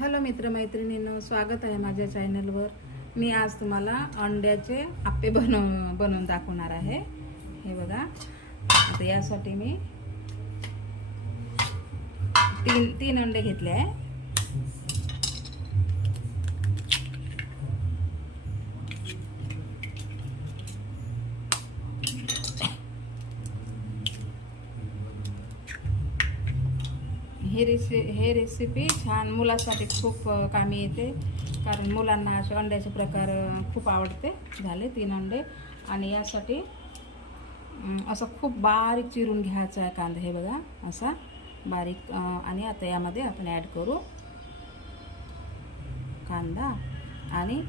Hello मित्रमैत्रिणींनो स्वागत आहे माझ्या चॅनलवर. मी आज तुम्हाला अंड्याचे आप्पे बनव बनवून दाखवणार आहे. हे बघा. आता यासाठी मी तीन तीन अंडे घेतले आहे. हे रेसि हे रेसिपी छान मुलासाठी खूप कामी येते. कारण मुलांना असे अंड्याचे प्रकार खूप आवडते. झाले तीन अंडे. आणि यासाठी असं खूप बारीक चिरून घ्यायचं आहे कांदा हे बघा. असा बारीक आणि आता यामध्ये आपण ॲड करू कांदा आणि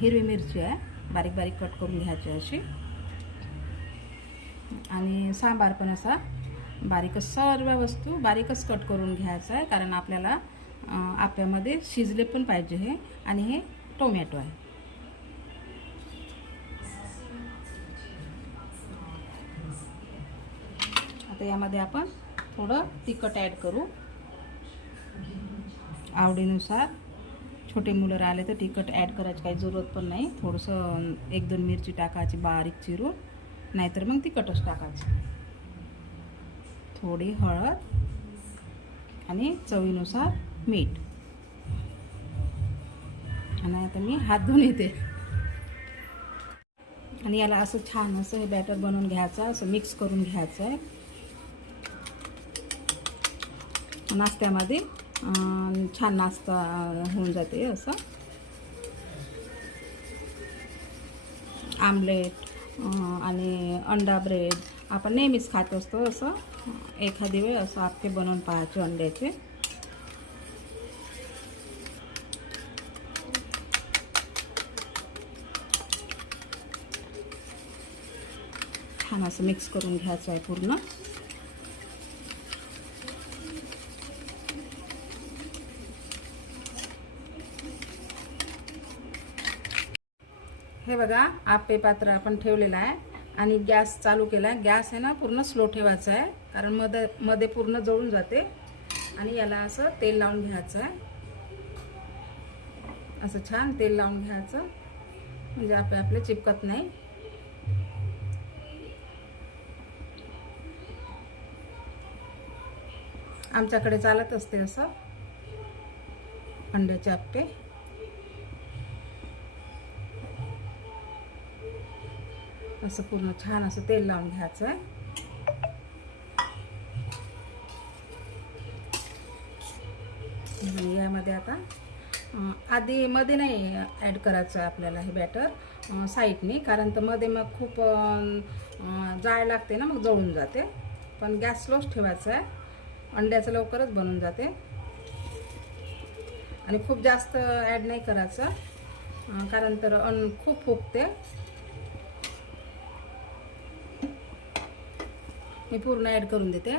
हिरवी मिरची आहे. बारीक बारीक कट करून घ्यायची अशी. आणि सांबार पण असा बारीकच सर्व वस्तू बारीकच कट करून घ्यायचं आहे कारण आपल्याला आप्यामध्ये शिजले पण पाहिजे हे. आणि हे टोमॅटो आहे. आता यामध्ये आपण थोडं तिखट ॲड करू. आवडीनुसार. छोटे मुलं राहिले तर तिखट ॲड करायची काही जरूरत पण नाही. थोडंसं एक दोन मिरची टाकायची बारीक चिरून. नाहीतर मग तिखटच टाकायची. थोडी हळद आणि चवीनुसार मीठ. आणि आता मी हात धुवून येते. आणि याला असं छान असं हे बॅटर बनवून घ्यायचं असं मिक्स करून घ्यायचं आहे नाश्त्यामध्ये छान नाश्ता होऊन जाते असं. आमलेट आणि अंडा ब्रेड आपण नेहमीच खात असतो असं. एखादी वेळ असं आपले बनवून पाहायचे अंड्याचे. छान असं मिक्स करून घ्यायचं आहे पूर्ण. हे बघा आप्पे पात्र आपण ठेवलेलं आहे. आणि गॅस चालू केला. गॅस आहे ना पूर्ण स्लो ठेवायचा आहे. कारण मध्ये मध्ये पूर्ण जळून जाते. आणि याला असं तेल लावून घ्यायचं आहे. असं छान तेल लावून घ्यायचं. म्हणजे आपले आपले चिपकत नाही. आमच्याकडे चालत असते असं. अंड्याचे आपटे. असं पूर्ण छान असं तेल लावून घ्यायचं आहे. म्हणजे यामध्ये आता आधी मध्ये नाही ॲड करायचं आहे आपल्याला हे बॅटर साईडने कारण तर मध्ये मग खूप जाळ लागते ना मग जळून जाते. पण गॅस स्लोच ठेवायचा आहे. अंड्याचं लवकरच बनून जाते. आणि खूप जास्त ॲड नाही करायचं कारण तर अन खूप फुगते. मी पूर्ण ॲड करून देते.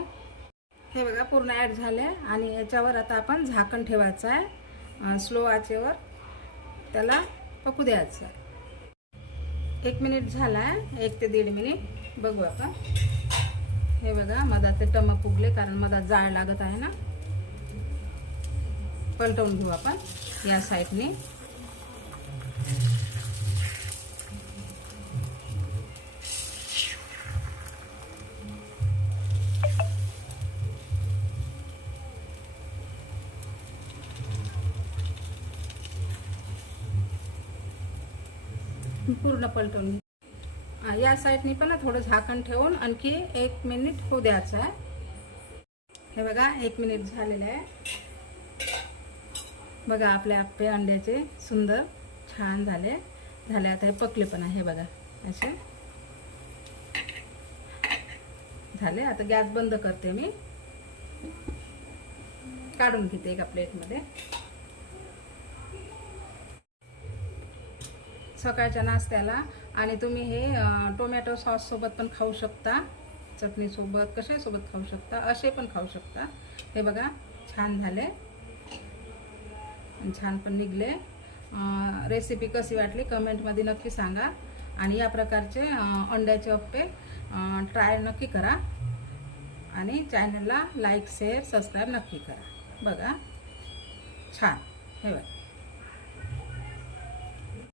हे बघा पूर्ण ॲड झाले आणि याच्यावर आता आपण झाकण ठेवायचं आहे. स्लो आचेवर त्याला पकू द्यायचं आहे. एक मिनिट झाला आहे एक ते दीड मिनिट. बघू आपण. हे बघा मधात ते टमक उगले कारण मधात जाळ लागत आहे ना. पलटवून घेऊ आपण या साईडने पूर्ण पलटून घे. या साईडनी पण थोडं झाकण ठेवून आणखी एक मिनिट होऊ द्यायचं आहे. हे बघा एक मिनिट झालेलं आहे. बघा आपले आप्पे अंड्याचे सुंदर छान झाले. झाले आता हे पकले पण आहे बघा असे. झाले आता गॅस बंद करते मी. काढून घेते एका प्लेटमध्ये. सकाळच्या नाश्त्याला आणि तुम्ही हे टोमॅटो सॉससोबत पण खाऊ शकता चटणीसोबत कशासोबत खाऊ शकता असे पण खाऊ शकता. हे बघा छान झाले. छान पण निघले. रेसिपी कशी वाटली कमेंटमध्ये नक्की सांगा. आणि या प्रकारचे अंड्याचे अप्पे ट्राय नक्की करा. आणि चॅनलला लाईक शेअर सबस्क्राईब नक्की करा. बघा. छान. हे बघा.